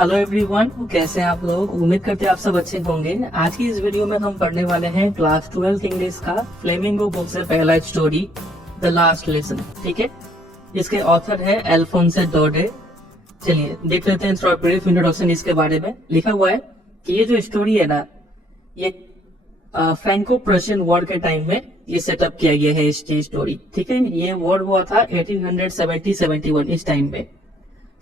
Hello everyone, कैसे हैं आप लोग। उम्मीद करते हैं आप सब अच्छे होंगे। आज की इस वीडियो में हम पढ़ने वाले हैं क्लास 12 इंग्लिश का फ्लेमिंगो बुक से पहला स्टोरी द लास्ट लेसन। ठीक है, इसके ऑथर है अल्फोंसो डोडे। चलिए देख लेते हैं थोड़ा ब्रीफ इंट्रोडक्शन इसके बारे में। लिखा हुआ है कि ये जो स्टोरी है ना, ये फ्रैंको प्रशियन वॉर के टाइम में ये सेटअप किया गया है इसकी स्टोरी। ठीक है, ये वॉर हुआ था 1870-71 इस टाइम में।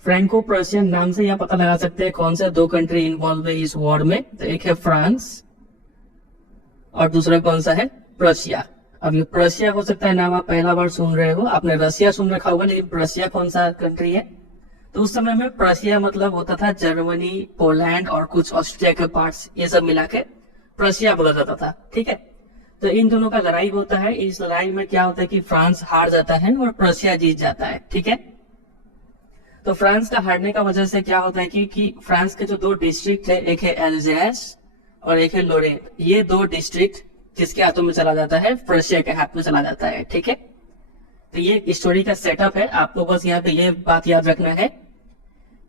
फ्रैंको प्रशियन नाम से यहाँ पता लगा सकते हैं कौन से दो कंट्री इन्वॉल्व है इस वॉर में। तो एक है फ्रांस और दूसरा कौन सा है, प्रशिया। अब ये प्रशिया हो सकता है नाम आप पहला बार सुन रहे हो, आपने रशिया सुन रखा होगा, लेकिन प्रशिया कौन सा कंट्री है। तो उस समय में प्रशिया मतलब होता था जर्मनी, पोलैंड और कुछ ऑस्ट्रिया के पार्ट्स, ये सब मिला के प्रशिया बोला जाता था। ठीक है, तो इन दोनों का लड़ाई होता है। इस लड़ाई में क्या होता है कि फ्रांस हार जाता है और प्रशिया जीत जाता है। ठीक है, तो फ्रांस का हारने का वजह से क्या होता है कि फ्रांस के जो दो डिस्ट्रिक्ट है, एक है एल्जेस और एक है लोरेन, ये दो डिस्ट्रिक्ट किसके हाथों में चला जाता है, प्रशिया के हाथ में चला जाता है। ठीक है, तो ये स्टोरी का सेटअप है। आपको बस यहाँ पे ये बात याद रखना है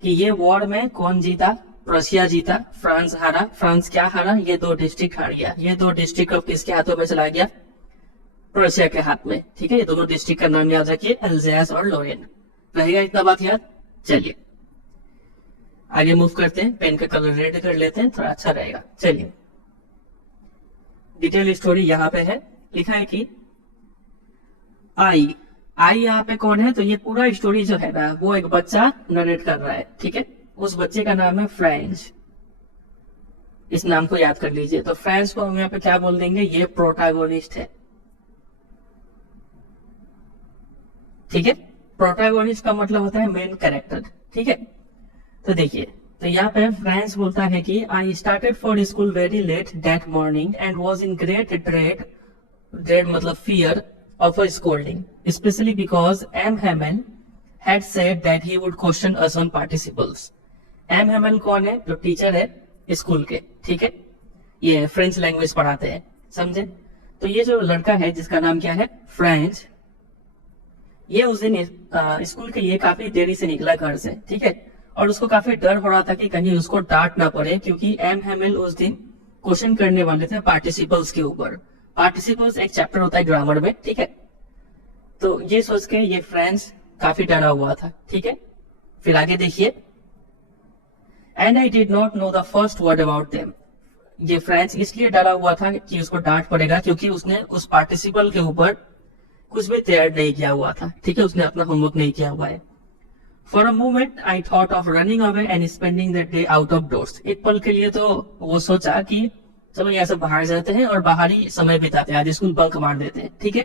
कि ये वॉर में कौन जीता, प्रशिया जीता, फ्रांस हारा। फ्रांस क्या हारा, ये दो डिस्ट्रिक्ट हार गया। ये दो डिस्ट्रिक्ट अब किसके हाथों में चला गया, प्रशिया के हाथ में। ठीक है, ये दोनों डिस्ट्रिक्ट का नाम याद रखिए, एल्जेस और लोरेन। रहेगा इतना बात याद। चलिए आगे मूव करते हैं। पेन का कलर रेड कर लेते हैं, थोड़ा अच्छा रहेगा। चलिए, डिटेल स्टोरी यहाँ पे है। लिखा है कि आई यहाँ पे कौन है, तो ये पूरा स्टोरी जो है ना, वो एक बच्चा नरेट कर रहा है। ठीक है, उस बच्चे का नाम है फ्रेंच। इस नाम को याद कर लीजिए। तो फ्रेंच को हम यहाँ पे क्या बोल देंगे, ये प्रोटैगोनिस्ट है। ठीक है, प्रोटैगोनिस्ट का मतलब होता है मेन कैरेक्टर। ठीक है, तो देखिए, तो यहाँ पे फ्रेंच बोलता है कि I started for school very late that morning and was in great dread मतलब fear of a scolding, especially because M Hamel had said that he would question us on participles. M Hamel कौन है, जो teacher है school के। ठीक है, ये French language पढ़ाते हैं, समझे। तो ये जो लड़का है जिसका नाम क्या है, फ्रेंच, ये उस दिन स्कूल के लिए काफी देरी से निकला घर से। ठीक है, और उसको काफी डर हो रहा था कि कहीं उसको डांट ना पड़े, क्योंकि एम हेमिल उस दिन क्वेश्चन करने वाले थे पार्टिसिपल्स के ऊपर। पार्टिसिपल्स एक चैप्टर होता है ग्रामर में। ठीक है, तो ये सोच के ये फ्रेंच काफी डरा हुआ था। ठीक है, फिर आगे देखिए, and I did not know the first word about them. ये फ्रेंच इसलिए डरा हुआ था कि उसको डांट पड़ेगा, क्योंकि उसने उस पार्टिसिपल के ऊपर कुछ भी तैयार नहीं किया हुआ था। ठीक है, उसने अपना होमवर्क नहीं किया हुआ है। For a moment I thought of running away and spending the day out of doors. एक पल के लिए तो वो सोचा कि चलो यहाँ से बाहर जाते हैं और बाहर ही समय बिताते हैं, आज स्कूल बंक मार देते हैं। ठीक है,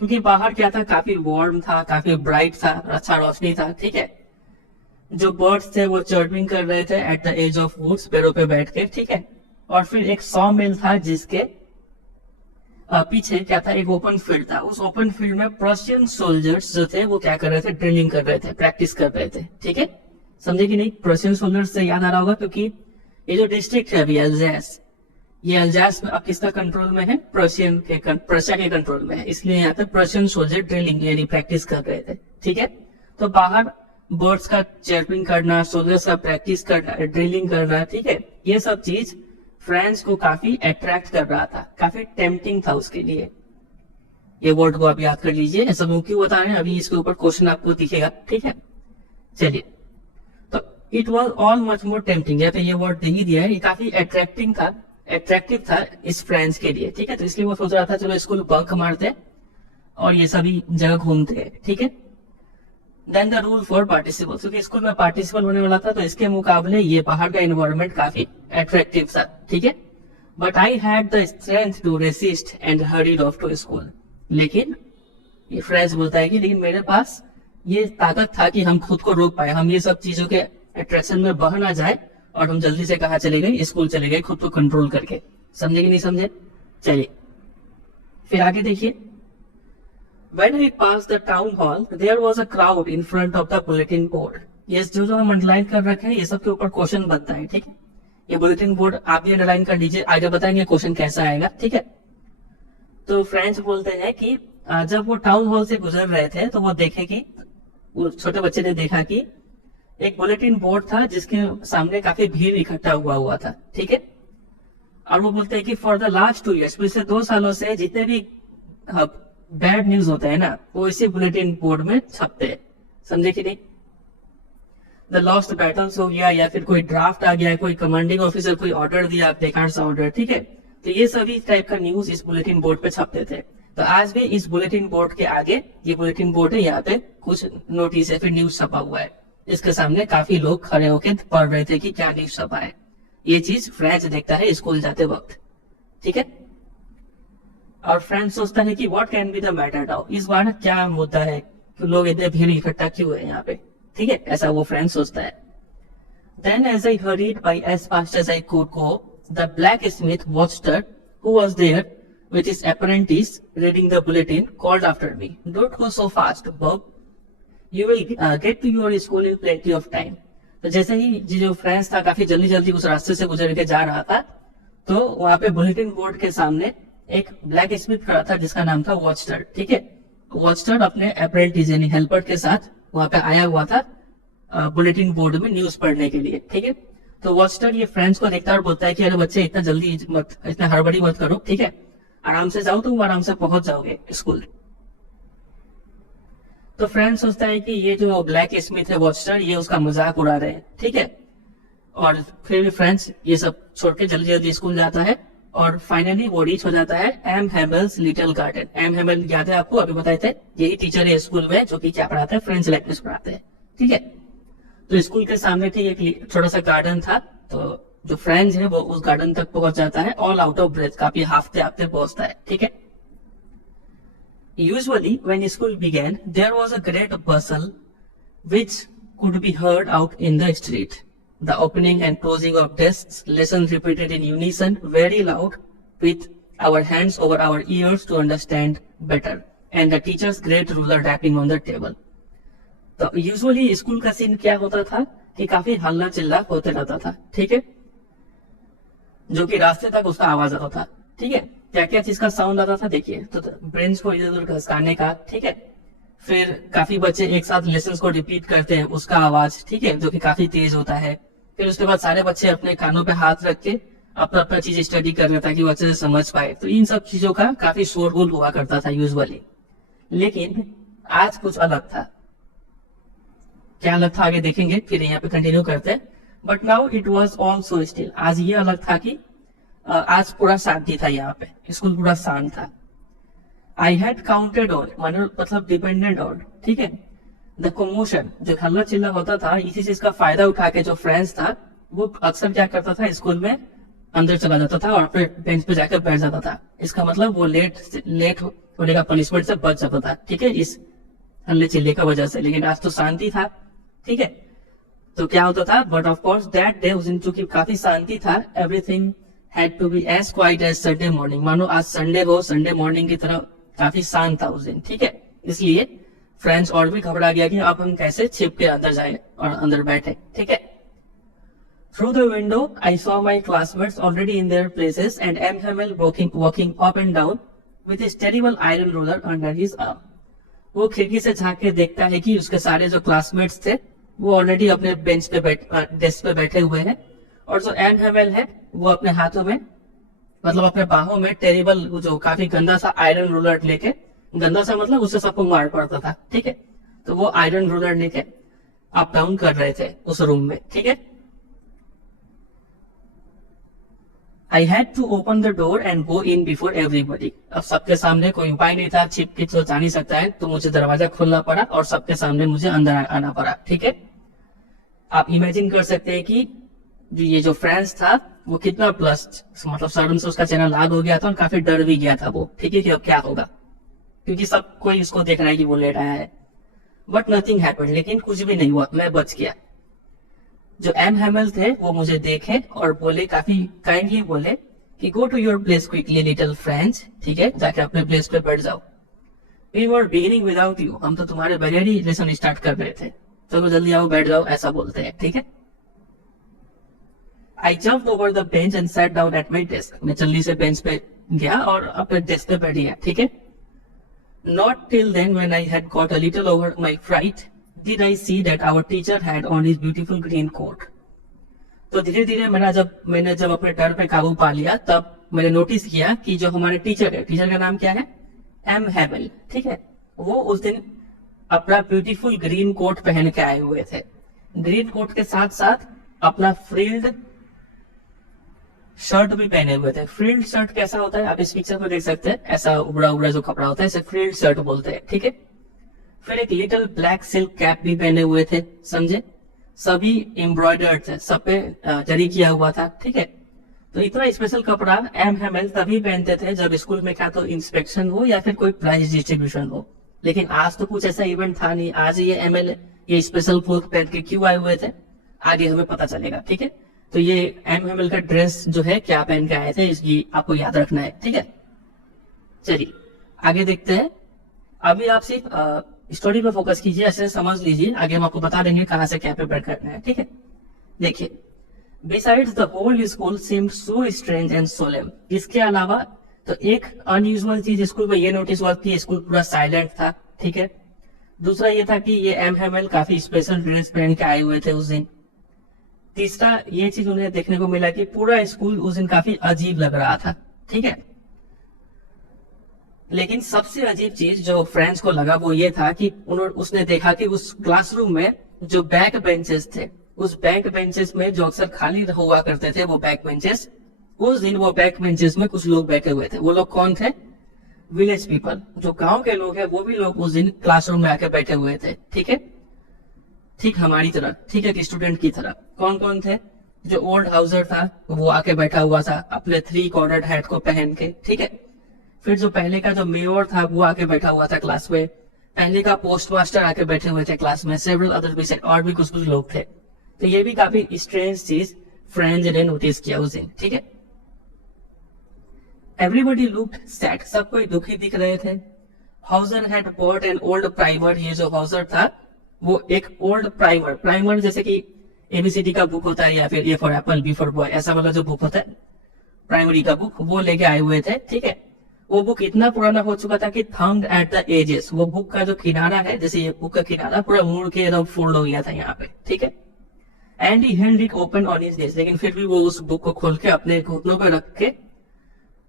क्योंकि बाहर क्या था, काफी वार्म था, काफी ब्राइट था, अच्छा रोशनी था। ठीक है, जो बर्ड्स थे वो चर्पिंग कर रहे थे at the edge of woods, पेड़ों पे बैठ के। ठीक है, और फिर एक सॉ मिल था जिसके पीछे क्या था, एक ओपन फील्ड था। उस ओपन फील्ड में प्रशियन सोल्जर्स जो थे वो क्या कर रहे थे, ड्रिलिंग कर रहे थे, प्रैक्टिस कर रहे थे। ठीक है, समझे कि नहीं। प्रशियन सोल्जर्स से याद आ रहा होगा, क्योंकि ये जो डिस्ट्रिक्ट है अभी एल्जेस, ये एल्जेस में अब किसका कंट्रोल में है, प्रशिया के कंट्रोल में है। इसलिए यहाँ पे प्रशियन सोल्जर ड्रिलिंग यानी प्रैक्टिस कर रहे थे। ठीक है, तो बाहर बर्ड्स का चर्पिंग करना, सोल्जर्स का प्रैक्टिस करना, ड्रिलिंग करना, ठीक है, ये सब चीज फ्रेंच को काफी अट्रैक्ट कर रहा था, काफी टेम्पटिंग था उसके लिए। ये वर्ड को आप याद कर लीजिए, ऐसा वो क्यों बता रहे हैं, अभी इसके ऊपर क्वेश्चन आपको दिखेगा। ठीक है, चलिए, तो it was all much more tempting, यहाँ पे ये वर्ड दे ही दिया है, ये काफी अट्रैक्टिव था इस फ्रेंच के लिए। ठीक है, तो इसलिए वो सोच रहा था चलो स्कूल बंक मारते और ये सभी जगह घूमते। ठीक है, then the rule for participle, क्योंकि स्कूल में पार्टिसिपल होने वाला था, तो इसके मुकाबले ये बाहर का एनवायरनमेंट काफी अट्रैक्टिव था। ठीक है, but I had the strength to resist and hurried off to school. लेकिन ये फ्रेंच बोलता है कि लेकिन मेरे पास ये ताकत था कि हम खुद को रोक पाए, हम ये सब चीजों के अट्रैक्शन में बह ना जाए और हम जल्दी से कहा चले गए, स्कूल चले गए, खुद को कंट्रोल करके। समझे कि नहीं समझे। चलिए फिर आगे देखिए, When we passed the town hall, there was a crowd in front of the bulletin board. ये जो हम अंडरलाइन कर रखे हैं, ये सब के ऊपर क्वेश्चन बनता है। ठीक है, ये बुलेटिन बोर्ड आप भी अंडरलाइन कर लीजिए, आगे बताएंगे क्वेश्चन कैसा आएगा। ठीक है, तो फ्रेंच बोलते हैं कि जब वो टाउन हॉल से गुजर रहे थे तो वो देखे कि वो छोटे बच्चे ने देखा कि एक बुलेटिन बोर्ड था जिसके सामने काफी भीड़ इकट्ठा हुआ था, ठीक है। और वो बोलते हैं कि फॉर द लास्ट 2 years, पिछले 2 सालों से जितने भी बैड न्यूज होते हैं ना, वो इसी बुलेटिन बोर्ड में छपते हैं, समझे कि नहीं। द लॉस्ट बैटल्स हो गया, या फिर कोई ड्राफ्ट आ गया, कोई कमांडिंग ऑफिसर कोई ऑर्डर दिया, बेकार सा ऑर्डर, ठीक है। तो ये सभी टाइप का न्यूज इस बुलेटिन बोर्ड पे छपते थे। तो आज भी इस बुलेटिन बोर्ड के आगे, ये बुलेटिन बोर्ड है, यहाँ पे कुछ नोटिस या फिर न्यूज छपा हुआ है। इसके सामने काफी लोग खड़े होकर पढ़ रहे थे कि क्या न्यूज छपा है। ये चीज फ्रेंच देखता है स्कूल जाते वक्त, ठीक है। और फ्रेंच सोचता है कि what can be the matter now, इस बार क्या मुद्दा है कि लोग इतने भीड़ इकट्ठा क्यों है यहाँ पे, ठीक है, ऐसा वो फ्रेंच सोचता है। Then as I hurried by as fast as I could go, the blacksmith watcher who was there with his apprentice reading the bulletin called after me, "Don't go so fast, Bob. You will get to your school in plenty of time." तो जैसे ही जो French था काफी जल्दी जल्दी उस रास्ते से गुजर के जा रहा था, तो वहां पे बुलेटिन बोर्ड के सामने एक ब्लैक स्मिथ खड़ा था जिसका नाम था वॉचटर, ठीक है। वॉचटर अपने अप्रेंटिस यानी हेल्पर के साथ वहां पे आया हुआ था बुलेटिन बोर्ड में न्यूज पढ़ने के लिए, ठीक है। तो वॉचटर ये फ्रेंड्स को देखता है और बोलता है कि अरे बच्चे इतना जल्दी मत, इतना हड़बड़ी मत करो, ठीक है, आराम से जाओ, तुम आराम से पहुंच जाओगे स्कूल। तो फ्रेंड सोचता है कि ये जो ब्लैक स्मिथ है वॉचटर, ये उसका मजाक उड़ा रहे हैं, ठीक है। और फिर भी फ्रेंड्स ये सब छोड़ के जल्दी जल्दी स्कूल जाता है और फाइनली वो रीच हो जाता है M हेमल्स little garden. M Hemal याद है आपको, अभी बताए थे, यही टीचर है स्कूल में जो कि क्या पढ़ाते हैं, फ्रेंच लैंग्वेज पढ़ाते हैं, ठीक है। तो स्कूल के सामने थी एक छोटा सा गार्डन था, तो जो फ्रेंड्स है वो उस गार्डन तक पहुंच जाता है ऑल आउट ऑफ ब्रेथ, काफी हाफते हाफते पहुंचता है, ठीक है। Usually when school began, there was a great bustle which could be heard out in the street. The opening and closing of desks, lessons repeated in unison, very loud, with our hands over our ears to understand better, and the teacher's great ruler rapping on the table. तो usually school का scene क्या होता था कि काफी हल्ला चिल्ला होते रहता था, ठीक है, जो कि रास्ते तक उसका आवाज आता था, ठीक है। क्या क्या चीज का साउंड आता था देखिए, तो ब्रेंच को इधर उधर घसकाने का, ठीक है। फिर काफी बच्चे एक साथ लेसन्स को रिपीट करते हैं, उसका आवाज, ठीक है, जो कि काफी तेज होता है। फिर उसके बाद सारे बच्चे अपने कानों पे हाथ रख के अपना अपना चीज स्टडी कर रहे ताकि वो अच्छे से समझ पाए। तो इन सब चीजों का काफी शोरगुल हुआ करता था यूजुअली। लेकिन आज कुछ अलग था। क्या अलग था आगे देखेंगे, फिर यहाँ पे कंटिन्यू करते हैं। But now it was all so still. आज ये अलग था कि आज पूरा शांति था, यहाँ पे स्कूल पूरा शांत था। आई हैड काउंटेड ऑन, मतलब डिपेंडेंट ऑन, ठीक है, द कमोशन, जो हल्ला चिल्ला होता था, इसी चीज का फायदा उठा के जो फ्रेंड्स था वो अक्सर क्या करता था, स्कूल में अंदर चला जाता था और फिर बेंच पे जाकर बैठ जाता था। इसका मतलब वो लेट होने का पनिशमेंट से बच जाता था, ठीक है, इस हल्ले चिल्ले का वजह से। लेकिन आज तो शांति था, ठीक है। तो क्या होता था, but of course that day उस दिन चूंकि काफी शांति था, everything had to be as quiet as Sunday morning, मानो आज संडे हो, संडे मॉर्निंग की तरह काफी शांत था उस दिन, ठीक है। इसलिए फ्रेंड्स और भी घबरा गया कि अब हम कैसे छिप के अंदर जाए और अंदर बैठे, ठीक है। Through the window, I saw my classmates already in their places and M. Hamel walking up and down with his terrible iron ruler under his arm. वो खिड़की से झांक के देखता है कि उसके सारे जो क्लासमेट्स थे वो ऑलरेडी अपने बेंच पे डेस्क पे बैठे हुए हैं, और जो एम हेमल है वो अपने हाथों में, मतलब अपने बाहों में टेरिबल जो काफी गंदा सा आयरन रूलर लेके, गंदा सा मतलब उससे सबको मार पड़ता था, ठीक है। तो वो आयरन रूलर लेके अप डाउन कर रहे थे उस रूम में, ठीक है। I had to open the door and go in before everybody. अब सबके सामने कोई उपाय नहीं था, छिप के तो जा नहीं सकता है, तो मुझे दरवाजा खोलना पड़ा और सबके सामने मुझे अंदर आना पड़ा, ठीक है। आप इमेजिन कर सकते हैं कि ये जो फ्रेंड्स था वो कितना प्लस, मतलब सडन से उसका चेहरा लाल हो गया था और काफी डर भी गया था वो, ठीक है, कि अब क्या होगा, क्योंकि सब कोई इसको देख रहा है कि वो लेट आया है। बट नथिंग हैपेंड, लेकिन कुछ भी नहीं हुआ, मैं बच गया। जो एम हेमल थे वो मुझे देखे और बोले, काफी काइंडली बोले कि go to your place quickly little friends, ठीक है, जाके अपने प्लेस पे बैठ जाओ। We were beginning without you, हम तो तुम्हारे बगैर ही लेसन स्टार्ट कर रहे थे, चलो जल्दी आओ बैठ जाओ, ऐसा बोलते हैं, ठीक है। I jumped over the bench and sat down at my desk. मैं जल्दी से बेंच पे गया और अपने डेस्क पे बैठ गया, ठीक है। Not till then when I had got a little over my fright Did I see that our teacher had on his beautiful green coat? तो धीरे धीरे मैंने जब अपने डर पे काबू पा लिया, तब मैंने नोटिस किया कि जो हमारे टीचर है, टीचर का नाम क्या है, एम हैमिल, ठीक है, वो उस दिन अपना ब्यूटीफुल ग्रीन कोट पहन के आए हुए थे। ग्रीन कोट के साथ साथ अपना फ्रिल्ड शर्ट भी पहने हुए थे। फ्रिल्ड शर्ट कैसा होता है आप इस पिक्चर में देख सकते हैं, ऐसा उबड़ा उबड़ा जो कपड़ा होता है इसे फ्रिल्ड शर्ट बोलते हैं, ठीक है। फिर एक लिटिल ब्लैक सिल्क कैप भी पहने हुए थे, समझे, सभी एम्ब्रॉयडर्ड थे, सब पे जरी किया हुआ था, ठीक है। तो इतना स्पेशल कपड़ा एम हैमिल तभी पहनते थे जब स्कूल में क्या तो इंस्पेक्शन हो या फिर कोई प्राइज डिस्ट्रीब्यूशन हो। लेकिन आज तो कुछ ऐसा इवेंट था नहीं, आज ये एमएल ये स्पेशल क्लोथ पहन के क्यों आए हुए थे आगे हमें पता चलेगा, ठीक है। तो ये एम हैमिल का ड्रेस जो है क्या पहन के आए थे इसकी आपको याद रखना है, ठीक है। चलिए आगे देखते हैं। अभी आप सिर्फ स्टोरी पे फोकस कीजिए, ऐसे समझ लीजिए, आगे हम आपको बता देंगे कहाँ से क्या प्रिपेयर करना है, ठीक है। देखिए, besides the whole school seemed so strange and solemn. इसके अलावा तो एक अनयूजुअल चीज स्कूल में ये नोटिस हुआ कि स्कूल पूरा साइलेंट था, ठीक है। दूसरा ये था कि ये एम हैमिल काफी स्पेशल ड्रेस पहन के आए हुए थे उस दिन। तीसरा ये चीज उन्हें देखने को मिला कि पूरा स्कूल उस दिन काफी अजीब लग रहा था, ठीक है। लेकिन सबसे अजीब चीज जो फ्रेंड्स को लगा वो ये था कि उसने देखा कि उस क्लासरूम में जो बैक बेंचेस थे, उस बैक बेंचेस में जो अक्सर खाली हुआ करते थे वो बैक बेंचेस, उस दिन वो बैक बेंचेस में कुछ लोग बैठे हुए थे। वो लोग कौन थे, विलेज पीपल, जो गांव के लोग हैं, वो भी लोग उस दिन क्लासरूम में आके बैठे हुए थे, ठीक है। ठीक हमारी तरह, ठीक है, कि स्टूडेंट की तरह। कौन कौन थे, जो ओल्ड हाउसर था वो आके बैठा हुआ था अपने 3 कॉर्नर्ड हैट को पहन के, ठीक है। फिर जो पहले का जो मेयर था वो आके बैठा हुआ था क्लास में। पहले का पोस्ट मास्टर आके बैठे हुए थे क्लास में। सेवरल अदर भी और भी कुछ कुछ लोग थे। तो ये भी काफी स्ट्रेंज चीज फ्रेंड्स ने नोटिस किया उस दिन, ठीक है। एवरीबॉडी लुक्ड सैड, सब कोई दुखी दिख रहे थे। Hauser had bought an old primer, ये जो हाउसर था वो एक ओल्ड प्राइमर जैसे कि एबीसीडी का बुक होता है या फिर A for apple B for boy ऐसा वाला जो बुक होता है प्राइमरी का बुक, वो लेके आए हुए थे, ठीक है। वो बुक इतना पुराना हो चुका था कि थम्ड एट द एजेस, वो बुक का जो किनारा है, जैसे ये बुक का किनारा पूरा मुड़ के एकदम फोल्ड हो गया था यहाँ पे, ठीक है। And he held it open on his desk, लेकिन फिर भी वो उस बुक को खोल के अपने घुटनों पर रख के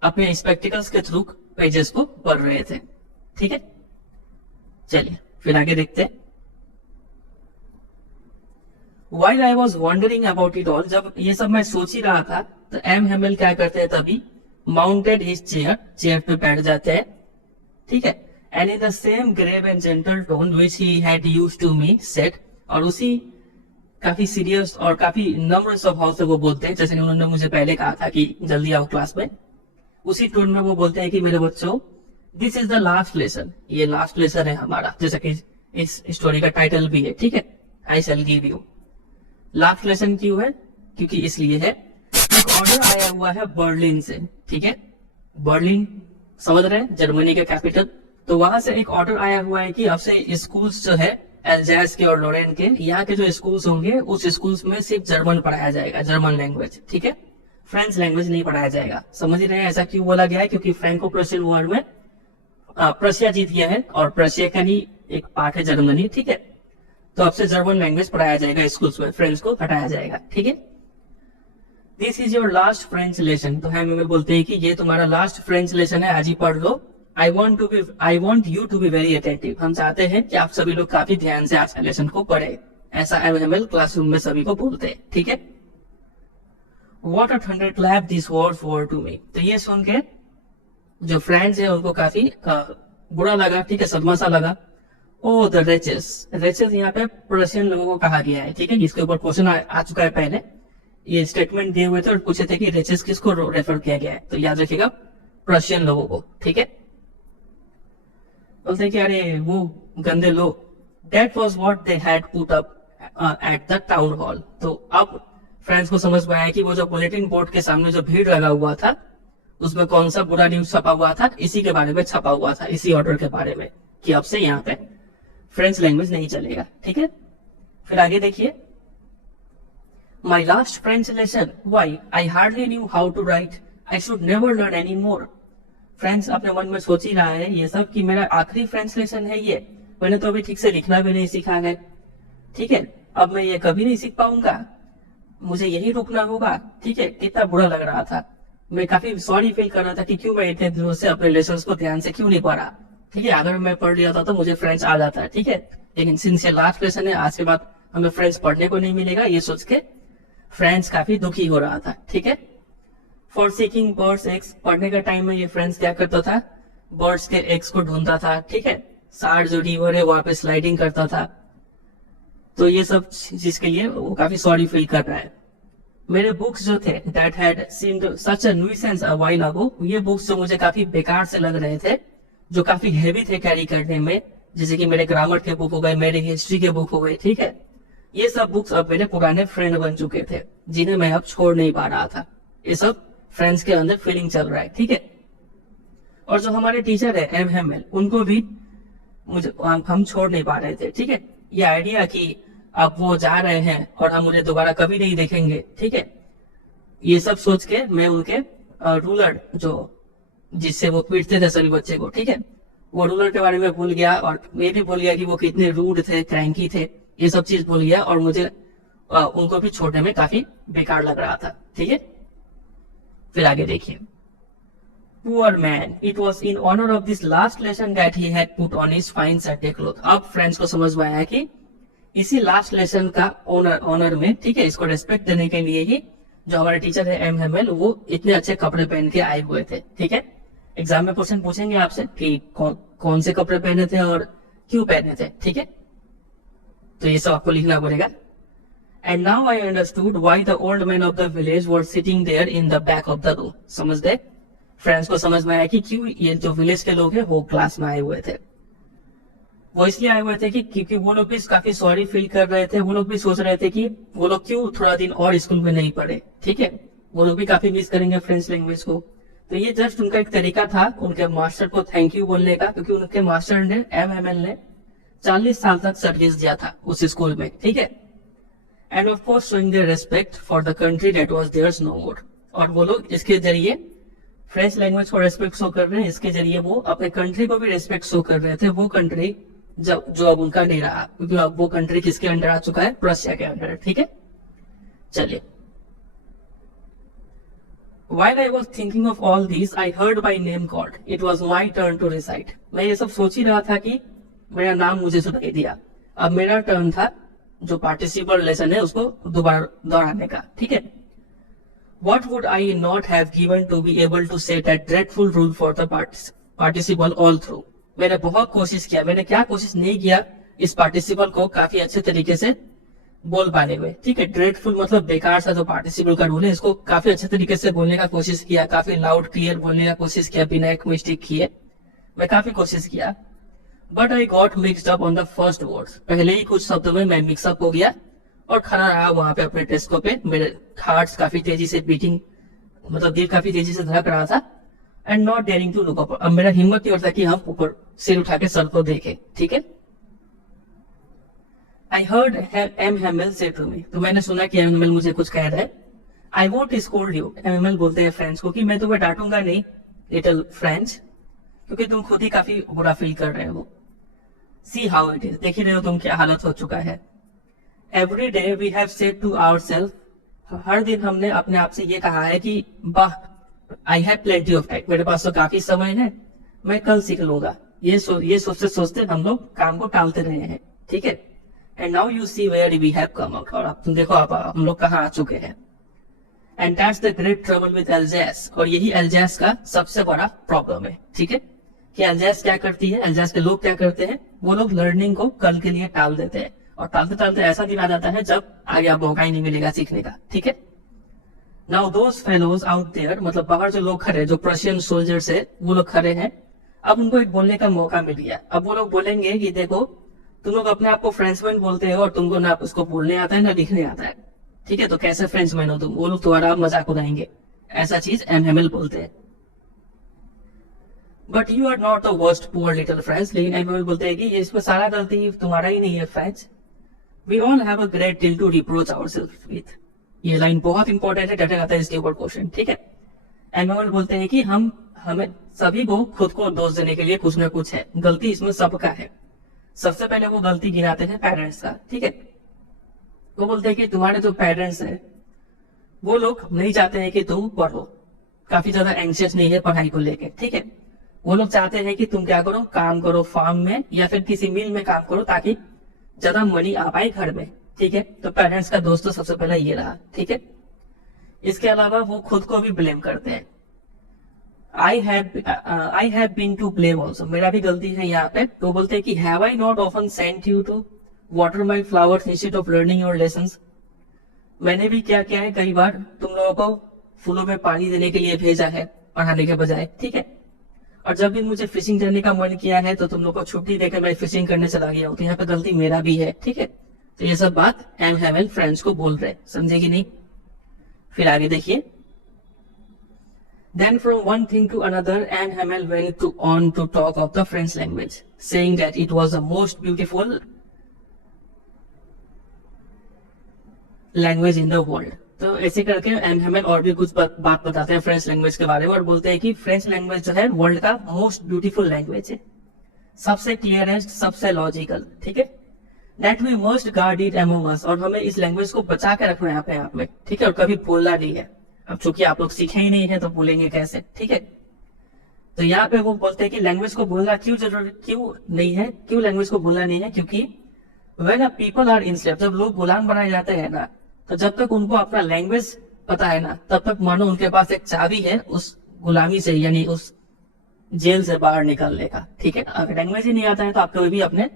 अपने स्पेक्टिकल्स के थ्रू पेजेस को पढ़ रहे थे, ठीक है। चलिए फिर आगे देखते हैं। While I was wondering about it all, जब ये सब मैं सोच ही रहा था तो एम हैमिल क्या करते हैं तभी, माउंटेड हिज चेयर पे बैठ जाते हैं, ठीक है। And in the same grave and gentle tone which he had used to me said, और उसी काफी सीरियस और काफी नम्र स्वभाव से वो बोलते हैं जैसे उन्होंने मुझे पहले कहा था कि जल्दी आओ क्लास में। उसी टोन में वो बोलते हैं कि मेरे बच्चों, this is the last lesson, ये लास्ट लेसन है हमारा, जैसे कि इस स्टोरी का टाइटल भी है, ठीक है, I shall give you. Last lesson क्यों है, क्योंकि इसलिए है एक ऑर्डर आया हुआ है बर्लिन से, ठीक है। बर्लिन समझ रहे हैं, जर्मनी के कैपिटल। तो वहां से एक ऑर्डर आया हुआ है कि अब से स्कूल्स जो है एल्जास के और लोरेन के, यहाँ के जो स्कूल्स होंगे उस स्कूल्स में सिर्फ जर्मन पढ़ाया जाएगा, जर्मन लैंग्वेज, ठीक है। फ्रेंच लैंग्वेज नहीं पढ़ाया जाएगा। समझ रहे हैं ऐसा क्यों बोला गया है, क्योंकि फ्रैंको प्रुशियन वॉर में प्रशिया जीत गया है और प्रशिया का ही एक पार्ट है जर्मनी, ठीक है। तो अब से जर्मन लैंग्वेज पढ़ाया जाएगा स्कूल्स में, फ्रेंच को हटाया जाएगा, ठीक है। This is your last French lesson, तो हम बोलते हैं कि ये तुम्हारा लास्ट फ्रेंच लेसन है, आज ही पढ़ लो। I want you to be very attentive, हम चाहते हैं कि आप सभी लोग काफी ध्यान से आज का लेसन को पढ़े, ऐसा एमएमएल क्लासरूम में सभी को बोलते हैं, ठीक है। What a thunderclap these words were to me, तो ये सुन के जो फ्रेंड्स है उनको काफी बुरा लगा, ठीक है, सदमा सा लगा। ओ द रेचेस, रेचेस यहाँ पे प्रशियन लोगों को कहा गया है, ठीक है। इसके ऊपर क्वेश्चन आ चुका है पहले, ये स्टेटमेंट दिए हुए थे और पूछे थे कि रेचेस किसको रेफर किया गया है, तो याद रखिएगा प्रशियन लोगों को, ठीक है। बोलते कि अरे वो गंदे लोग, that was what they had put up at the town hall. तो अब फ्रेंड्स को समझ में आया कि वो जो बुलेटिन बोर्ड के सामने जो भीड़ लगा हुआ था उसमें कौन सा बुरा न्यूज छपा हुआ था, इसी के बारे में छपा हुआ था, इसी ऑर्डर के बारे में कि अब से यहाँ पे फ्रेंच लैंग्वेज नहीं चलेगा, ठीक है। फिर आगे देखिए, my last French lesson, why I hardly knew how to write, I should never learn any more. Friends अपने मन में सोच ही रहा है ये सब कि मेरा आखिरी फ्रेंच लेसन है ये, मैंने तो अभी ठीक से लिखना भी नहीं सीखा है, ठीक है, अब मैं ये कभी नहीं सीख पाऊंगा, मुझे यही रुकना होगा। ठीक है, कितना बुरा लग रहा था, मैं काफी सॉरी फील कर रहा था कि क्यों मैं इतने दिनों से अपने लेसन्स को ध्यान से क्यों नहीं पढ़ा। ठीक है, अगर मैं पढ़ लिया था तो मुझे फ्रेंच आ जाता है। ठीक है, लेकिन सिंस ये लास्ट लेसन है, आज के बाद हमें फ्रेंच पढ़ने को नहीं मिलेगा, ये सोच के फ्रेंच काफी दुखी हो रहा था। ठीक है, फॉर सीकिंग बर्ड्स एग्स, पढ़ने का टाइम में ये फ्रेंच क्या करता था, बर्ड्स के एग्स को ढूंढता था। ठीक है, सार जो रिवर है वहां पे स्लाइडिंग करता था। तो ये सब चीज के लिए वो काफी सॉरी फील कर रहा है। मेरे बुक्स जो थे that had seemed such a nuisance a while ago, ये बुक्स जो मुझे काफी बेकार से लग रहे थे, जो काफी हैवी थे कैरी करने में, जैसे कि मेरे ग्रामर के बुक हो गए, मेरे हिस्ट्री के बुक हो गए। ठीक है, ये सब बुक्स अब मेरे पुराने फ्रेंड बन चुके थे, जिन्हें मैं अब छोड़ नहीं पा रहा था। ये सब फ्रेंड्स के अंदर फीलिंग चल रहा है। ठीक है, और जो हमारे टीचर है एम, उनको भी मुझे हम छोड़ नहीं पा रहे थे। ठीक है, ये आइडिया कि अब वो जा रहे हैं और हम उन्हें दोबारा कभी नहीं देखेंगे। ठीक है, ये सब सोच के मैं उनके रूलर जो जिससे वो पीटते थे सभी बच्चे को, ठीक है, वो रूलर के बारे में भूल गया, और मैं भी भूल गया कि वो कितने रूड थे, क्रैंकी थे, ये सब चीज भूल गया, और मुझे उनको भी छोड़ने में काफी बेकार लग रहा था। ठीक है, फिर आगे देखिए। Poor man, it was in honor of this last lesson that he had put on his fine Sunday clothes. अब फ्रेंड्स को समझ में आया कि इसी लास्ट लेसन का ऑनर में, ठीक है, इसको रेस्पेक्ट देने के लिए ही जो हमारे टीचर है एम, वो इतने अच्छे कपड़े पहन के आए हुए थे। ठीक है, एग्जाम में क्वेश्चन पूछेंगे आपसे कि कौन से कपड़े पहने थे और क्यों पहने थे। ठीक है, तो ये सब आपको लिखना पड़ेगा। And now I understood why the old man of the village were sitting there in the back of the room. समझ गए, फ्रेंड्स को समझ में आया कि क्यों ये जो विलेज के लोग हैं वो क्लास में आए हुए थे। वो इसलिए आए हुए थे कि क्योंकि वो लोग भी काफी सॉरी फील कर रहे थे, वो लोग भी सोच रहे थे कि वो लोग क्यों थोड़ा दिन और स्कूल में नहीं पढ़े। ठीक है, वो लोग भी काफी मिस करेंगे फ्रेंच लैंग्वेज को। तो ये जस्ट उनका एक तरीका था उनके मास्टर को थैंक यू बोलने का, क्योंकि उनके मास्टर ने एम ने 40 साल तक सर्विस दिया था उस स्कूल में। ठीक है, and of course showing their respect for the country that was theirs no more. और वो लोग इसके जरिए फ्रेंच लैंग्वेज को रेस्पेक्ट शो कर रहे हैं, इसके जरिए वो अपने कंट्री को भी रेस्पेक्ट शो कर रहे थे। वो कंट्री जो अब उनका नहीं रहा, क्योंकि अब वो कंट्री किसके अंडर आ चुका है, प्रशिया के अंडर। ठीक है, चलिए। While I was thinking of all these, I heard my name called. It was my turn to recite. मैं ये सब सोच ही रहा था कि मेरा नाम मुझे सुनाई दिया। अब मेरा टर्न था जो पार्टिसिपल लेसन है उसको दोबारा दोहराने का। ठीक है, What would I not have given to be able to say that dreadful rule for the participle all through? मैंने बहुत कोशिश किया, मैंने क्या कोशिश नहीं किया इस पार्टिसिपल को काफी अच्छे तरीके से बोल पाने में। ठीक है, ड्रेडफुल मतलब बेकार सा जो पार्टिसिपल का रूल है, इसको काफी अच्छे तरीके से बोलने का कोशिश किया, काफी लाउड क्लियर बोलने का कोशिश किया, बिना एक मिस्टेक किए मैं काफी कोशिश किया। But I got mixed up on the first words, पहले ही कुछ शब्दों में मैं मिक्सअप हो गया और खड़ा रहा वहां पे अपने डेस्क पे। मेरे हार्ट काफी तेजी से बीटिंग, मतलब दिल काफी तेजी से धड़क रहा था। And not daring to look up, अब मेरा हिम्मत नहीं होता कि हम ऊपर सिर उठा के सर को देखे। ठीक है, आई हर्ड एम से टू मी, तो मैंने सुना कि एम मुझे कुछ कह रहा है। I won't scold you, M बोलते हैं फ्रेंड्स को कि मैं तुम्हें डांटूंगा नहीं लिटिल फ्रेंड्स, क्योंकि तुम खुद ही काफी बुरा फील कर रहे हो। सी हाउ इट इज, देख ही रहे हो तुम क्या हालत हो चुका है। Every day we have said to ourselves, हर दिन हमने अपने आप से ये कहा है कि वाह, I have plenty of time, मेरे पास तो काफी समय है, मैं कल सीख लूंगा। ये सोचते सोचते हम लोग काम को टालते रहे हैं। ठीक है, and now you see where we have come out, और अब तुम देखो आप हम लोग कहाँ आ चुके हैं। And that's the great trouble with Alsace, और यही एल्जेस का सबसे बड़ा प्रॉब्लम है। ठीक है, कि एल्जेस क्या करती है, एल्जेस के लोग क्या करते हैं, वो लोग लर्निंग को कल के लिए टाल देते हैं, और टालते टालते ऐसा दिन आ जाता है जब आगे आप मौका ही नहीं मिलेगा सीखने का। ठीक है, now those fellows out there, मतलब बाहर जो लोग खड़े, जो प्रशियन सोल्जर्स है, वो लोग खड़े हैं, अब उनको एक बोलने का मौका मिल गया। अब वो लोग बोलेंगे कि देखो तुम लोग अपने आप को फ्रेंचमैन बोलते हो और तुमको ना उसको बोलने आता है ना लिखने आता है। ठीक है, तो कैसे फ्रेंचमैन हो तुम, वो लोग तुम्हारा मजाक उड़ाएंगे, ऐसा चीज एम बोलते हैं। But you are not the worst poor little French, लेकिन एम बोलते हैं कि ये इसमें सारा गलती तुम्हारा ही नहीं है French. We all have a great deal to reproach ourselves with, ये लाइन बहुत इंपॉर्टेंट है, डटे आता है इसके ऊपर क्वेश्चन। ठीक है, एम बोलते हैं कि हमें सभी को खुद को दोष देने के लिए कुछ ना कुछ है, गलती इसमें सबका है। सबसे पहले वो गलती गिनाते हैं पेरेंट्स का। ठीक है, वो बोलते हैं कि तुम्हारे जो पेरेंट्स हैं वो लोग नहीं चाहते हैं कि तुम पढ़ो, काफी ज्यादा एंशियस नहीं है पढ़ाई को लेके, ठीक है। वो लोग चाहते हैं कि तुम क्या करो, काम करो फार्म में या फिर किसी मिल में काम करो ताकि ज्यादा मनी आ पाए घर में, ठीक है। तो पेरेंट्स का दोस्त तो सबसे पहला ये रहा, ठीक है। इसके अलावा वो खुद को भी ब्लेम करते हैं। I have been to blame also, मेरा भी गलती है यहाँ पे। तो बोलते हैं कि have I not often sent you to water my flowers instead of learning your lessons, मैंने भी क्या किया है, कई बार तुम लोगों को फूलों में पानी देने के लिए भेजा है पढ़ाने के बजाय, ठीक है। और जब भी मुझे फिशिंग करने का मन किया है तो तुम लोग को छुट्टी देकर मैं फिशिंग करने चला गया हूँ, तो यहाँ पे गलती मेरा भी है, ठीक है। तो ये सब बात एम हैमेल फ्रेंड्स को बोल रहे, समझे कि नहीं। फिर आगे देखिए, Then from one thing to another, Anne Hamel went on to talk of the French language, saying that it was the most beautiful language in the world. तो ऐसे करके एन हैमेल और भी कुछ बात बताते हैं फ्रेंच लैंग्वेज के बारे में और बोलते हैं कि फ्रेंच लैंग्वेज जो है वर्ल्ड का मोस्ट ब्यूटीफुल लैंग्वेज है, सबसे क्लियरेस्ट, सबसे लॉजिकल, ठीक है। That we must guard it among us, और हमें इस लैंग्वेज को बचा के रखना है अपने आप में, ठीक है। और कभी भूलना नहीं है। अब चूंकि आप लोग सीखे ही नहीं है तो भूलेंगे कैसे, ठीक है। तो यहाँ पे वो बोलते हैं कि लैंग्वेज को भूलना क्यों जरूरी, क्यों नहीं है, क्यों लैंग्वेज को भूलना नहीं है, क्योंकि when a people are enslaved, जब लोग गुलाम बनाए जाते हैं ना, तो जब तक उनको अपना लैंग्वेज पता है ना, तब तक मानो उनके पास एक चाबी है उस गुलामी से, यानी उस जेल से बाहर निकलने का, ठीक है। अगर लैंग्वेज ही नहीं आता है तो आप कभी भी अपने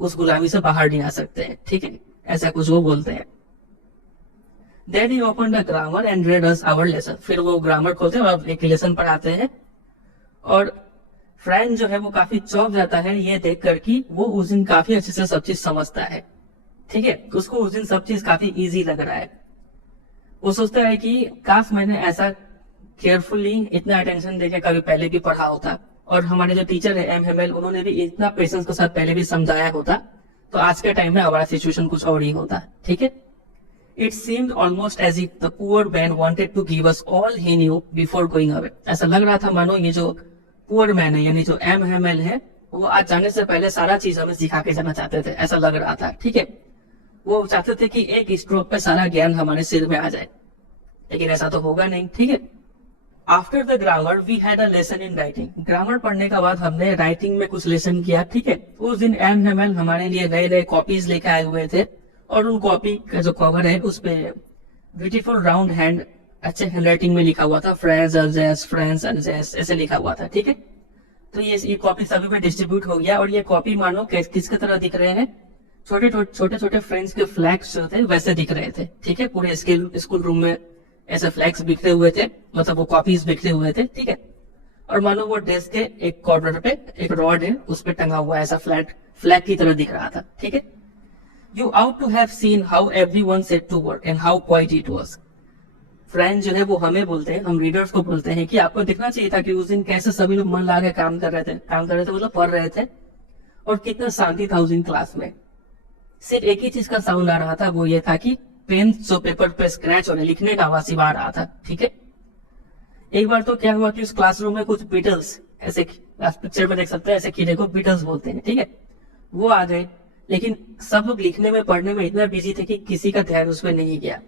उस गुलामी से बाहर नहीं आ सकते हैं, ठीक है। ऐसा कुछ वो बोलते हैं। Then he opened the grammar and read us our lesson, फिर वो ग्रामर खोलते हैं और एक लेसन पढ़ाते हैं। और फ्रेंड जो है वो काफी चौंक जाता है ये देखकर कि वो उस दिन काफी अच्छे से सब चीज समझता है, ठीक है। उसको उस दिन सब चीज काफी इजी लग रहा है। वो सोचता है कि काश मैंने ऐसा केयरफुली इतना अटेंशन देके कभी पहले भी पढ़ा होता, और हमारे जो टीचर है एम हैमेल, उन्होंने भी इतना पेशेंस के साथ पहले भी समझाया होता, तो आज के टाइम में हमारा सिचुएशन कुछ और ही होता, ठीक है। It seemed almost as if the poor man wanted to give us all he knew before going away. ऐसा लग रहा था मानो ये जो पुअर मैन है, यानी जो एम हैमेल है, वो आज जाने से पहले सारा चीज हमें सिखा के जाना चाहते थे, ऐसा लग रहा था, ठीक है। वो चाहते थे कि एक स्ट्रोक पे सारा ज्ञान हमारे सिर में आ जाए, लेकिन ऐसा तो होगा नहीं, ठीक है। After the grammar we had a lesson in writing, grammar पढ़ने के बाद हमने राइटिंग में कुछ लेसन किया, ठीक है। उस दिन एम हैमेल हमारे लिए नए नए कॉपीज लेके आए हुए थे, और उन कॉपी का जो कवर है उस पे ब्यूटीफुल राउंड हैंड अच्छे हैंडराइटिंग में लिखा हुआ था फ्रांस अल्जेस ऐसे लिखा हुआ था, ठीक है। तो ये कॉपी सभी पे डिस्ट्रीब्यूट हो गया, और ये कॉपी मानो किसके तरह दिख रहे हैं, छोटे छोटे फ्रेंच के फ्लैग्स जो थे वैसे दिख रहे थे, ठीक है। पूरे स्कूल रूम में ऐसे फ्लैग्स बिखरे हुए थे, मतलब वो कॉपीज बिखरे हुए थे, ठीक है। और मानो वो डेस्क के एक कॉर्नर पे एक रॉड है, उस पे टंगा हुआ ऐसा फ्लैग की तरह दिख रहा था, ठीक है। You ought to have seen how everyone set to work and how quiet it was. Friend जो है वो हमें बोलते हैं, हम रीडर्स को बोलते हैं कि आपको दिखना चाहिए था कि उस दिन कैसे सभी लोग मन लगा के काम कर रहे थे मतलब पढ़ रहे थे, और कितना शांति था उस दिन क्लास में। सिर्फ एक ही चीज का साउंड आ रहा था, वो ये था कि पेन जो पेपर पे स्क्रैच और लिखने का आवाज आ रहा था, ठीक है। एक बार तो क्या हुआ कि उस क्लासरूम में कुछ बीटल्स, ऐसे पिक्चर में देख सकते हैं, ऐसे कीड़े को बीटल्स बोलते हैं, ठीक है, वो आ गए। लेकिन सब लोग लिखने में पढ़ने में इतना बिजी थे कि किसी का ध्यान उस पर नहीं गया,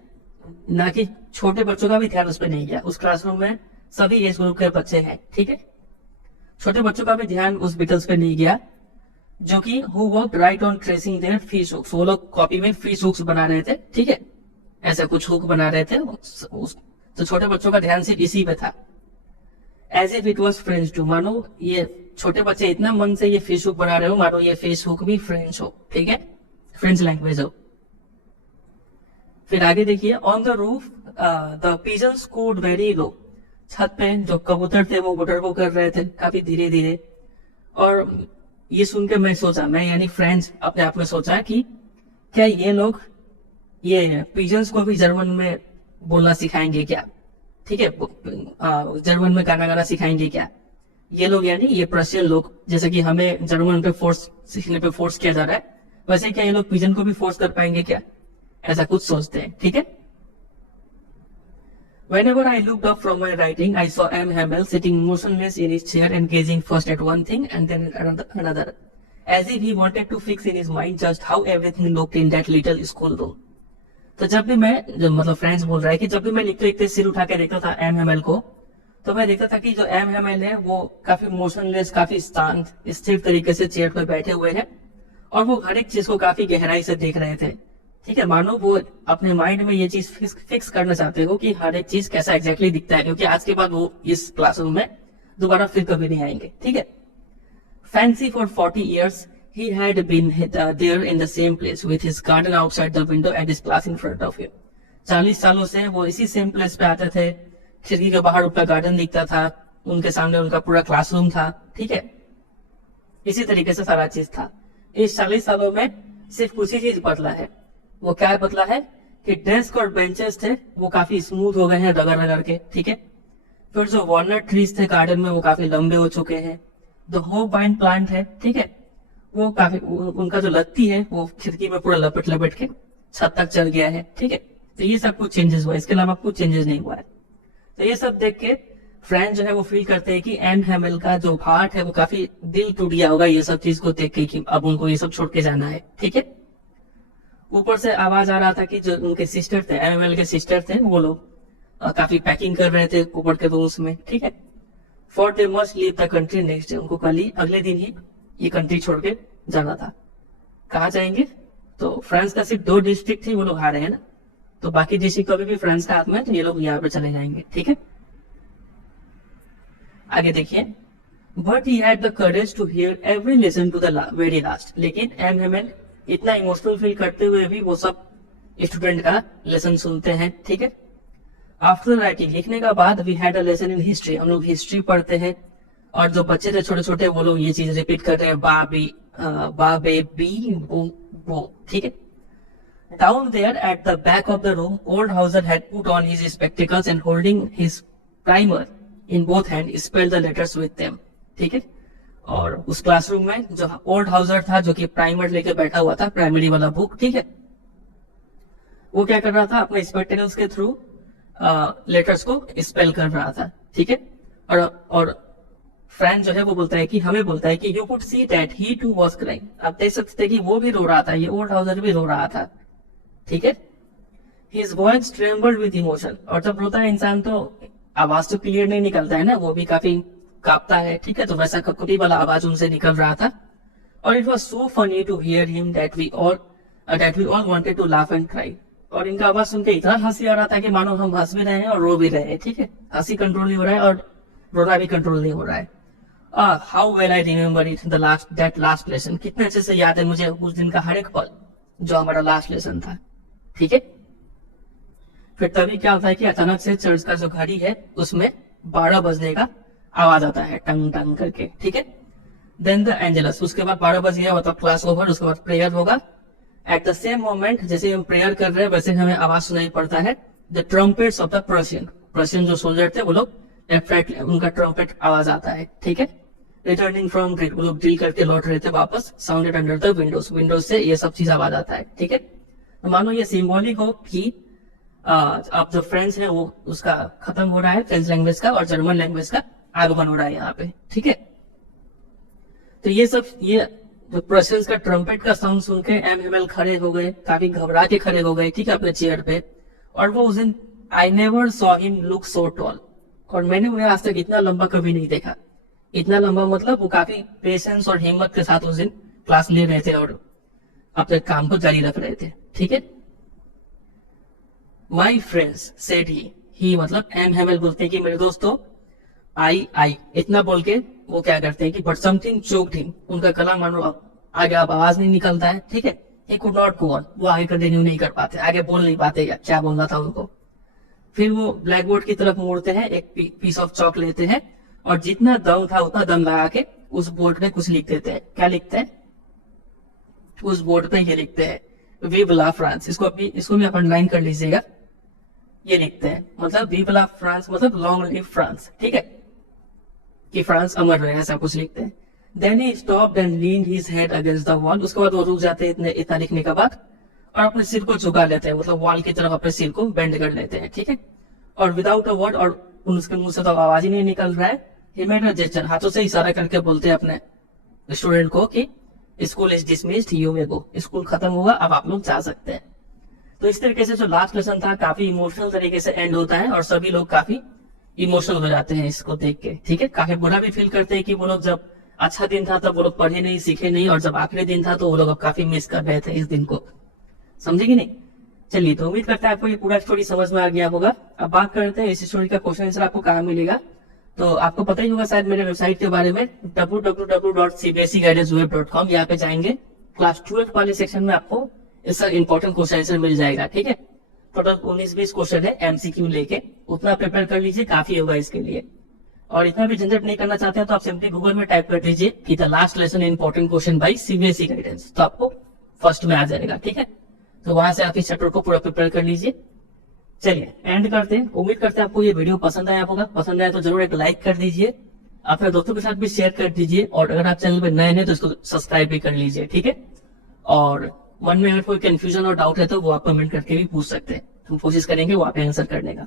ना कि छोटे बच्चों का भी ध्यान उस पर नहीं गया। उस क्लासरूम में सभी एज ग्रुप के बच्चे हैं, ठीक है। छोटे बच्चों का भी ध्यान उस बीटल्स पे नहीं गया, जो कि who worked right on tracing their fish hooks, वो लोग कॉपी में फिश हुक्स बना रहे थे, ठीक है, ऐसा कुछ हुक बना रहे थे। तो छोटे बच्चों का ध्यान सिर्फ इसी पे था। As if it was French too, मानो ये छोटे बच्चे इतना मन से ये फिश हुक बना रहे हो, मानो ये फिश हुक भी फ्रेंच हो, ठीक है, फ्रेंच लैंग्वेज हो। फिर आगे देखिए, on the roof the pigeons cooed very low, छत पे जो कबूतर थे वो गुटरगो कर रहे थे काफी धीरे धीरे। और ये सुन के मैं सोचा, मैं यानी फ्रेंच अपने आप में सोचा कि क्या ये लोग ये पिजन्स को भी जर्मन में बोलना सिखाएंगे क्या, ठीक है, जर्मन में गाना गाना सिखाएंगे क्या ये लोग, यानी ये प्रशियन लोग। जैसे कि हमें जर्मन पे फोर्स सीखने पे फोर्स किया जा रहा है, वैसे क्या ये लोग पिजन को भी फोर्स कर पाएंगे क्या, ऐसा कुछ सोचते हैं, ठीक है। Whenever I looked up from my writing, I saw M. Hamel sitting motionless in his chair and gazing first at one thing and then at another, as if he wanted to fix in his mind just how everything looked in that little school room. तो जब भी मैं जो मतलब friends बोल रहा है कि जब भी मैं लिखते लिखते सिर उठा के देखता था एमएमएल को, तो मैं देखता था कि जो एमएमएल है वो काफी मोशनलेस, काफी शांत स्थिर तरीके से चेयर पर बैठे हुए हैं और वो हर एक चीज को काफी गहराई से देख रहे थे। ठीक है, मानो वो अपने माइंड में ये चीज फिक्स करना चाहते हो कि हर एक चीज कैसा एग्जैक्टली दिखता है, क्योंकि आज के बाद वो इस क्लासरूम में दोबारा फिर कभी नहीं आएंगे। ठीक है, fancy for 40 years he had been there in the same place with his garden outside the window and his class in front of him। 40 सालों से वो इसी सेम प्लेस पे आते थे, खिड़की के बाहर उनका गार्डन दिखता था, उनके सामने उनका पूरा क्लासरूम था। ठीक है, इसी तरीके से सारा चीज था। इस 40 सालों में सिर्फ कुछ ही चीज बदला है। वो क्या बदला है कि डेस्क और बेंचेस थे वो काफी स्मूथ हो गए हैं रगड़ रगड़ के। ठीक है, फिर जो वॉलनट ट्रीज थे गार्डन में वो काफी लंबे हो चुके हैं। द होप वाइन प्लांट है, ठीक है, वो काफी उनका जो लत्ती है वो खिड़की में पूरा लपेट लपेट के छत तक चल गया है। ठीक है, तो ये सब कुछ चेंजेस हुआ, इसके अलावा कुछ चेंजेस नहीं हुआ है। तो ये सब देख के फ्रेंड जो है वो फील करते हैं कि एम हैमेल का जो हार्ट है वो काफी दिल टूट गया होगा ये सब चीज को देख के कि अब उनको ये सब छोड़ के जाना है। ठीक है, ऊपर से आवाज आ रहा था कि जो उनके सिस्टर थे, एमएमएल के सिस्टर थे, वो लोग काफी पैकिंग कर रहे थे ऊपर के रूम्स में। ठीक है, for they must leave the country next day, उनको कल ही अगले दिन ही ये कंट्री छोड़ के जाना था। कहाँ जाएंगे? तो फ्रांस का सिर्फ 2 डिस्ट्रिक्ट थी, वो लोग हारे हैं ना, तो बाकी डिस्ट्रिक्ट कभी भी फ्रांस का हाथ में, तो ये लोग यहाँ पे चले जाएंगे। ठीक है, आगे देखिए। But he had the courage to hear every lesson to the very last, लेकिन एमएमएल इतना इमोशनल फील करते हुए भी वो सब स्टूडेंट का लेसन सुनते हैं। ठीक है, आफ्टर राइटिंग, लिखने का बाद, we had a lesson in history, हम लोग हिस्ट्री पढ़ते हैं और जो बच्चे थे छोटे छोटे वो लोग ये चीज रिपीट कर रहे हैं, बाबे बी वो। ठीक है, down there at the back of the room old Hauser had put on his spectacles and holding his primer in both hand spell the letters with them. ठीक है, और उस क्लासरूम में जो ओल्ड हाउसर था जो कि प्राइमर लेके बैठा हुआ था, प्राइमरी वाला बुक, ठीक है, वो क्या कर रहा था, अपने स्पेक्टिकल्स के थ्रू लेटर्स को स्पेल कर रहा था। ठीक है, और फ्रेंड जो है वो बोलता है कि हमें बोलता है कि you could see that he too was crying, आप देख सकते थे कि वो भी रो रहा था, ये ओल्ड हाउसर भी रो रहा था। ठीक है, his voice trembled with emotion, और जब रोता है इंसान तो आवाज तो क्लियर नहीं निकलता है ना, वो भी काफी कांपता है। ठीक है, तो वैसा कपकपी वाला आवाज उनसे निकल रहा था। और it was so funny to hear him that we all wanted to laugh and cry, और इनका आवाज सुन के इतना हंसी आ रहा था कि मानो हम हंस भी रहे हैं और रो भी रहे हैं। ठीक है, हंसी कंट्रोल नहीं हो रहा है और रोना भी कंट्रोल नहीं हो रहा है। How well I remember it that last lesson, कितने अच्छे से याद है मुझे उस दिन का हर एक पल जो हमारा लास्ट लेसन था। ठीक है, फिर तभी क्या होता है कि अचानक से चर्च का जो घड़ी है उसमें 12 बजने का आवाज आता है, टंग टंग करके। ठीक है, देन द एंजेलस, उसके बाद 12 बज गया मतलब क्लास ओवर, उसके बाद प्रेयर होगा। एट द सेम मोमेंट, जैसे हम प्रेयर कर रहे हैं वैसे हमें आवाज सुनाई पड़ता है the trumpets of the Persian जो सोल्जर थे वो लोग लेफ्ट राइट, उनका ट्रम्पेट आवाज आता है। ठीक है, रिटर्निंग फ्रॉम ड्रिल, वो लोग ड्रिल करके लौट रहे थे वापस, साउंडेड अंडर द विंडोज से ये सब चीज आवाज आता है। ठीक है, तो मानो ये सिंबॉलिक हो कि अब जो फ्रेंच है वो उसका खत्म हो रहा है, फ्रेंच लैंग्वेज का, और जर्मन लैंग्वेज का आगमन हो रहा है यहाँ पे। ठीक है, तो ये सब, ये जो पर्शियंस का ट्रम्पेट का साउंड सुन के एमएमएल खड़े हो गए, काफी घबरा के खड़े हो गए। ठीक है, अपने चेयर पे, और वो उस दिन I never saw him look so tall, और मैंने उन्हें आज तक इतना लंबा कभी नहीं देखा। इतना लंबा मतलब वो काफी पेशेंस और हिम्मत के साथ उस दिन क्लास ले रहे थे और अपने काम को जारी रख रहे थे। ठीक है, माई फ्रेंड्स सेड ही मतलब एमएमएल बोलते हैं कि मेरे दोस्तों, आई इतना बोल के वो क्या करते हैं कि बट समथिंग चोक्ड हिम, उनका गला मानो आगे अब आवाज नहीं निकलता है। ठीक है, he could not go on, वो आगे कंटिन्यू नहीं कर पाते, आगे बोल नहीं पाते या क्या बोलना था उनको। फिर वो ब्लैक बोर्ड की तरफ मोड़ते हैं, एक पीस ऑफ चॉक लेते हैं और जितना दम था उतना दम लगा के उस बोर्ड पे कुछ लिख देते हैं। क्या लिखते हैं? उस बोर्ड पे ये लिखते हैं वी विल फ्रांस, इसको भी आप अंडरलाइन कर लीजिएगा। ये लिखते हैं मतलब वी विल फ्रांस मतलब लॉन्ग लिव फ्रांस। ठीक है, कि फ्रांस अमर रहे, ऐसा कुछ लिखते हैं। Then he stopped and leaned his head against the wall, उसके बाद वो रुक जाते हैं इतना लिखने के बाद और अपने सिर को झुका लेते हैं, मतलब वॉल की तरफ अपने सिर को बेंड कर लेते हैं। ठीक है, और विदाउट अ वर्ड, और उसके मुंह से तो आवाज ही नहीं निकल रहा है, ही मेड अ जेस्चर, हाथों से इशारा करके बोलते हैं अपने स्टूडेंट को कि school is dismissed, you may go, school खत्म हुआ, अब आप लोग जा सकते हैं। तो इस तरीके से जो लास्ट लेसन था काफी इमोशनल तरीके से एंड होता है और सभी लोग काफी इमोशनल हो जाते हैं इसको देख के, ठीक है। काफी बुरा भी फील करते हैं कि वो लोग जब अच्छा दिन था तब वो लोग पढ़े नहीं, सीखे नहीं, और जब आखिरी दिन था तो वो लोग अब काफी मिस कर रहे थे इस दिन को, समझे कि नहीं। चलिए, तो उम्मीद करता है आपको ये पूरा स्टोरी समझ में आ गया होगा। अब बात करते हैं इस स्टोरी का क्वेश्चन आंसर आपको कहाँ मिलेगा। तो आपको पता ही होगा शायद मेरे वेबसाइट के बारे में, www.cbseguidanceweb.com। यहाँ पे जाएंगे, क्लास 12 वाले सेक्शन में आपको इसका इंपॉर्टेंट क्वेश्चन आंसर मिल जाएगा, ठीक है। टोटल 19-20 क्वेश्चन है एमसीक्यू लेके, उतना प्रिपेयर कर लीजिए, काफी होगा इसके लिए। और इतना भी झंझट नहीं करना चाहते हैं तो आप सिंपली गूगल में टाइप कर दीजिए कि the last lesson important question by CBSE guidance, तो आपको फर्स्ट में आ जाएगा, ठीक है। तो वहां से आप इस चैप्टर को पूरा प्रिपेयर कर लीजिए। चलिए एंड करते हैं। उम्मीद करते हैं आपको ये वीडियो पसंद आया होगा। पसंद आया तो जरूर एक लाइक कर दीजिए, अपने दोस्तों के साथ भी शेयर कर दीजिए, और अगर आप चैनल पर नए हैं तो इसको सब्सक्राइब भी कर लीजिए, ठीक है। और मन में अगर कोई कंफ्यूजन और डाउट है तो वो आप कमेंट करके भी पूछ सकते हैं, हम कोशिश करेंगे वहां पे आंसर करने का।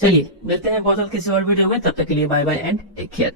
चलिए मिलते हैं बहुत जल्द किसी और वीडियो में, तब तक के लिए bye bye and take care.